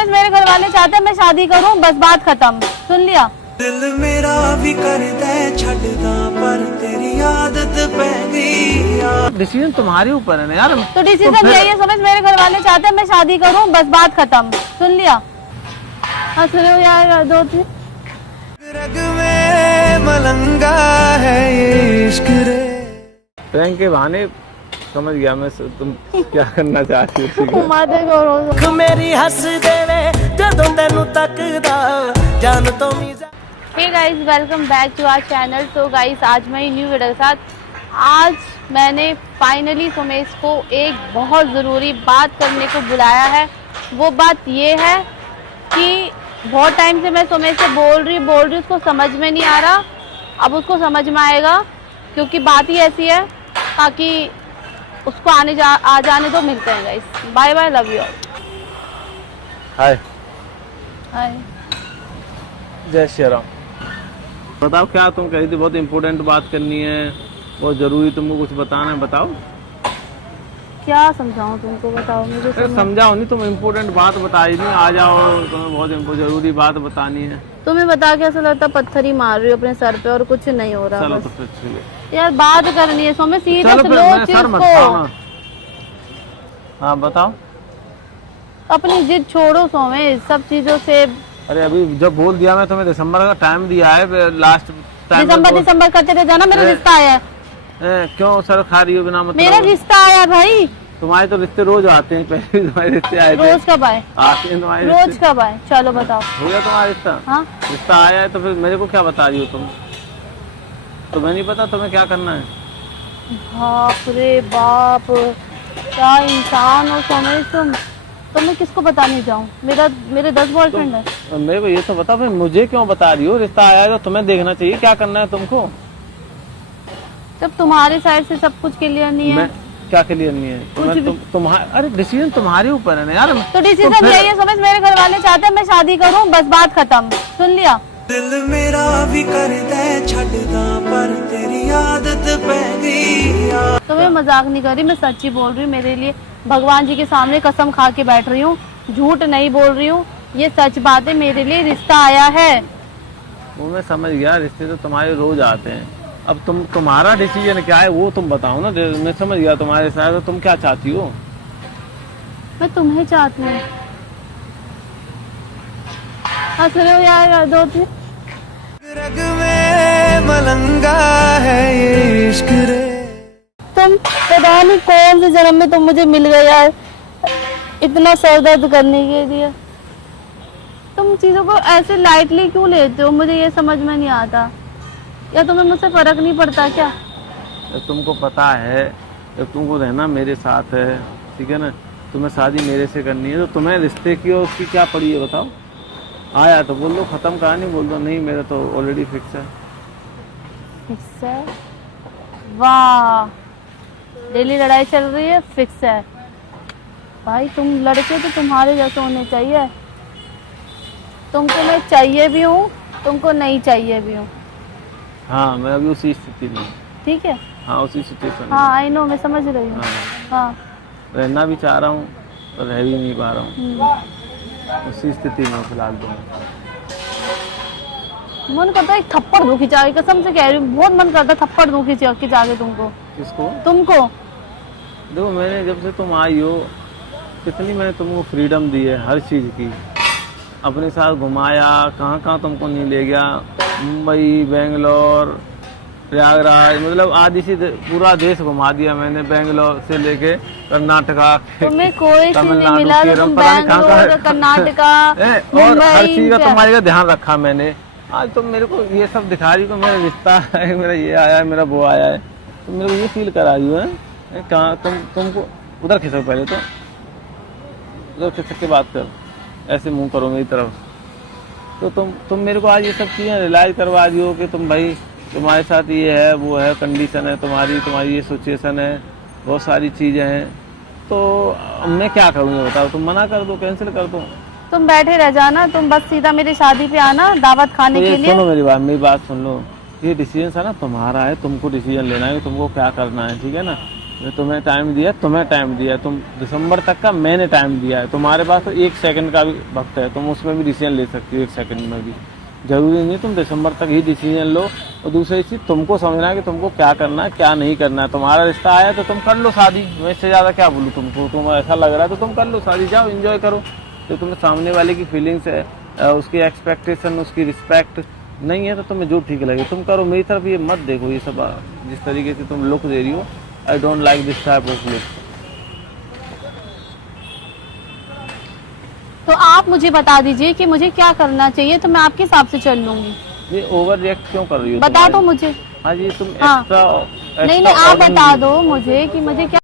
समझ, मेरे घर वाले चाहते हैं मैं शादी करूं, बस बात खत्म। सुन लिया? दिल मेरा भी करता है छड़दा पर तेरी आदत पै गई। डिसीजन तुम्हारे ऊपर है ना यार। तो डिसीजन यही है समझ, मेरे घर वाले चाहते हैं मैं शादी करूं, बस बात खत्म। सुन लिया? हंस रहे हो यार दो तीन। रग में मलंगा है ये इश्क रे। प्रैंक के बहाने समझ गया मैं तुम क्या करना चाहती हो। मेरी हंस देवे जदों तेनू तकदा जान तो मी। Hey guys, welcome back to our channel. So guys, आज मैं न्यू वीडियो के साथ आज मैंने फाइनली सुमेश को एक बहुत ज़रूरी बात करने को बुलाया है। वो बात ये है कि बहुत टाइम से मैं सुमेश से बोल रही उसको समझ में नहीं आ रहा। अब उसको समझ में आएगा, क्योंकि बात ही ऐसी है। ताकि उसको आ जाने दो, मिलते हैं guys. Bye bye, love you. Hi hi, जय श्री राम। बताओ क्या तुम कह रही थी? बहुत इम्पोर्टेंट बात करनी है, बहुत जरूरी, तुमको कुछ बताना है, बताओ। क्या समझाऊं तुमको, बताओ मुझे। समझाओ नहीं, तुम इम्पोर्टेंट बात बताई नहीं, आ जाओ, तुम्हें बहुत जरूरी बात बतानी है। तुम्हें बता के ऐसा लगता पत्थर ही मार रही हो अपने सर पे और कुछ नहीं हो रहा। चलो बस। तो फिर चलिए यार बात करनी है सोमे, सीधा लो चीज को। हाँ बताओ। अपनी जिद छोड़ो सोमे, सब चीजों से। अरे अभी जब बोल दिया मैं तुम्हें, दिसंबर का टाइम दिया है, लास्ट दिसंबर करते थे जाना। मेरा रिश्ता आया है। क्यों सर खा रही हो बिना मतलब? मेरा रिश्ता आया भाई। तुम्हारे तो रिश्ते रोज आते हैं, पहले तुम्हारे रिश्ते आए थे। रोज कब आए? आते हैं तुम्हारे रोज कब आए? चलो बताओ। हो गया तुम्हारा रिश्ता? हाँ, रिश्ता आया है तो फिर मेरे को क्या बता रही हो तुम? तुम्हें नहीं पता तुम्हें क्या करना है? बाप रे बाप, क्या इंसान हो सोमे तुम। तो मैं किसको बताने जाऊँ? मेरे 10 बॉयफ्रेंड है। मेरे को ये तो बता, फिर मुझे क्यों बता रही हो? रिश्ता आया है तो तुम्हें देखना चाहिए, क्या करना है तुमको। जब तुम्हारे साइड से सब कुछ क्लियर नहीं है। क्या क्लियर नहीं है? तुम्हारे अरे डिसीजन तुम्हारे ऊपर है ना यार। तो डिसीजन यही है समझ, मेरे घर वाले चाहते हैं मैं शादी करूं, बस बात खत्म। सुन लिया? दिल मेरा भी करता है छड़दा पर तेरी आदत पै गई। तो मैं मजाक नहीं कर रही, मैं सच्ची बोल रही हूँ। मेरे लिए भगवान जी के सामने कसम खा के बैठ रही हूँ, झूठ नहीं बोल रही हूँ, ये सच बात है। मेरे लिए रिश्ता आया है। वो मैं समझ गया, रिश्ते तो तुम्हारे रोज आते हैं। अब तुम्हारा डिसीजन क्या है वो तुम बताओ ना। मैं समझ गया तुम्हारे साथ, तो तुम क्या चाहती हो? मैं तुम्हें चाहती हूँ। हंस रहे हो यार दो तीन। रग में मलंगा है ये इश्क रे। तुम पता नहीं कौन से जन्म में तुम मुझे मिल गए यार, इतना सर दर्द करने के लिए। तुम चीजों को ऐसे लाइटली क्यों लेते हो, मुझे ये समझ में नहीं आता। या तुम्हें मुझसे फर्क नहीं पड़ता क्या? तुमको पता है, जब तुमको रहना मेरे साथ है, ठीक है ना, तुम्हें शादी मेरे से करनी है, तो तुम्हें रिश्ते की और उसकी क्या पड़ी है बताओ। आया तो बोल दो, खत्म कहानी बोल दो। नहीं, मेरा तो ऑलरेडी फिक्स है। फिक्स है? वाह, डेली लड़ाई चल रही है, फिक्स है। भाई तुम लड़के तो तुम्हारे जैसे होने चाहिए। तुमको मैं चाहिए भी हूँ, तुमको नहीं चाहिए भी हूँ। हाँ, मैं अभी उसी स्थिति में। ठीक है? हाँ, उसी सिचुएशन में। हाँ आई नो, मैं समझ रही हूँ। हाँ, रहना भी चाह रहा हूँ पर रह भी नहीं पा रहा हूँ। उसी स्थिति में फिलहाल तो मन करता है एक थप्पड़ दूं खिंचा के, कसम से कह रही हूँ। बहुत मन करता है थप्पड़ दूं खिंचा के तुमको। किसको? तुमको। देखो, मैंने जब से तुम आई हो, कितनी मैंने तुमको फ्रीडम दी है हर चीज़ की। अपने साथ घुमाया, कहाँ कहाँ तुमको नहीं ले गया। मुंबई, बेंगलोर, प्रयागराज, मतलब आदि से पूरा देश घुमा दिया मैंने, बेंगलोर से लेके कर्नाटका। तुम्हें कोई चीज नहीं मिला, तुम बेंगलोर, कर्नाटका, और हर चीज का तुम्हारे ध्यान रखा मैंने। आज तुम मेरे को ये सब दिखा रही हो, मेरा रिश्ता है, मेरा ये आया है, मेरा वो आया है, तो मेरे को ये फील करा रही हो। कहाँ तुमको उधर खिसक, पहले तो उधर खिसक के बात कर, ऐसे मुंह करो मेरी तरफ। तो तुम मेरे को आज ये सब चीज़ें रियलाइज करवा रही हो कि तुम भाई, तुम्हारे साथ ये है, वो है, कंडीशन है तुम्हारी ये सिचुएशन है, बहुत सारी चीज़ें हैं। तो मैं क्या करूँगा बताओ? तुम मना कर दो, कैंसिल कर दो। तुम बैठे रह जाना, तुम बस सीधा मेरी शादी पे आना दावत खाने के लिए। सुनो मेरी बात सुन लो। ये डिसीजन है ना तुम्हारा है, तुमको डिसीजन लेना है, तुमको क्या करना है, ठीक है ना। मैं तुम्हें टाइम दिया, तुम्हें टाइम दिया, तुम दिसंबर तक का मैंने टाइम दिया है, तुम्हारे पास तो 1 सेकंड का भी वक्त है, तुम उसमें भी डिसीजन ले सकती हो 1 सेकंड में भी। जरूरी नहीं तुम दिसंबर तक ही डिसीजन लो। और दूसरी चीज तुमको समझना है कि तुमको क्या करना है क्या नहीं करना है। तुम्हारा रिश्ता आया तो तुम कर लो शादी, मैं इससे ज्यादा क्या बोलूँ तुमको। तुम ऐसा लग रहा है तो तुम कर लो शादी, जाओ एंजॉय करो। तो तुम्हें सामने वाले की फीलिंग्स है, उसकी एक्सपेक्टेशन, उसकी रिस्पेक्ट नहीं है तो तुम्हें जो ठीक लगे तुम करो। मेरी तरफ ये मत देखो, ये सब जिस तरीके से तुम लुक दे रही हो, I don't like this type of look. तो आप मुझे बता दीजिए कि मुझे क्या करना चाहिए, तो मैं आपके हिसाब से चल लूंगी। ये ओवर रिएक्ट क्यों कर रही हो? बता दो मुझे। हाँ जी, तुम हाँ। एक्स्ट्रा नहीं आप बता दो मुझे कि मुझे क्या